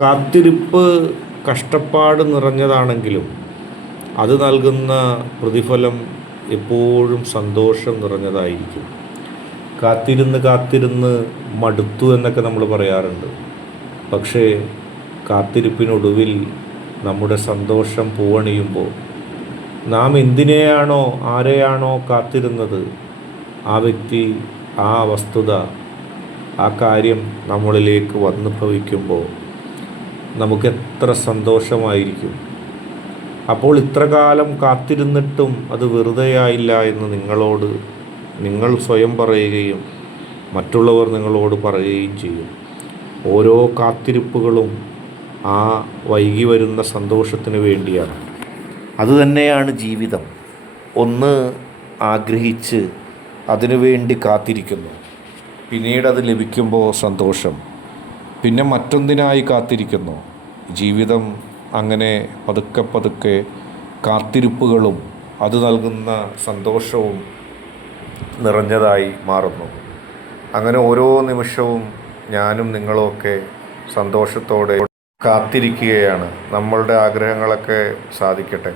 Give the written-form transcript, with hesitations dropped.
കാത്തിരിപ്പ് കഷ്ടപ്പാട് നിറഞ്ഞതാണെങ്കിലും അത് നൽകുന്ന പ്രതിഫലം എപ്പോഴും സന്തോഷം നിറഞ്ഞതായിരിക്കും. കാത്തിരുന്ന് കാത്തിരുന്ന് മടുത്തു എന്നൊക്കെ നമ്മൾ പറയാറുണ്ട്. പക്ഷേ കാത്തിരിപ്പിനൊടുവിൽ നമ്മുടെ സന്തോഷം പൂവണിയുമ്പോൾ നാം എന്തിനെയാണോ ആരെയാണോ കാത്തിരുന്നത്, ആ വ്യക്തി, ആ വസ്തുത, ആ കാര്യം നമ്മളിലേക്ക് വന്നു ഭവിക്കുമ്പോൾ നമുക്കെത്ര സന്തോഷമായിരിക്കും. അപ്പോൾ ഇത്ര കാലം കാത്തിരുന്നിട്ടും അത് വെറുതെയായില്ല എന്ന് നിങ്ങൾ സ്വയം പറയുകയും മറ്റുള്ളവർ നിങ്ങളോട് പറയുകയും ചെയ്യും. ഓരോ കാത്തിരിപ്പുകളും ആ വൈകി വരുന്ന സന്തോഷത്തിന് വേണ്ടിയാണ്. അതുതന്നെയാണ് ജീവിതം. ഒന്ന് ആഗ്രഹിച്ച് അതിനുവേണ്ടി കാത്തിരിക്കുന്നു, പിന്നീട് അത് ലഭിക്കുമ്പോൾ സന്തോഷം, പിന്നെ മറ്റൊന്നിനായി കാത്തിരിക്കുന്നു. ജീവിതം അങ്ങനെ പതുക്കെ പതുക്കെ കാത്തിരിപ്പുകളും അത് നൽകുന്ന സന്തോഷവും നിറഞ്ഞതായി മാറുന്നു. അങ്ങനെ ഓരോ നിമിഷവും ഞാനും നിങ്ങളുമൊക്കെ സന്തോഷത്തോടെ കാത്തിരിക്കുകയാണ്. നമ്മളുടെ ആഗ്രഹങ്ങളൊക്കെ സാധിക്കട്ടെ.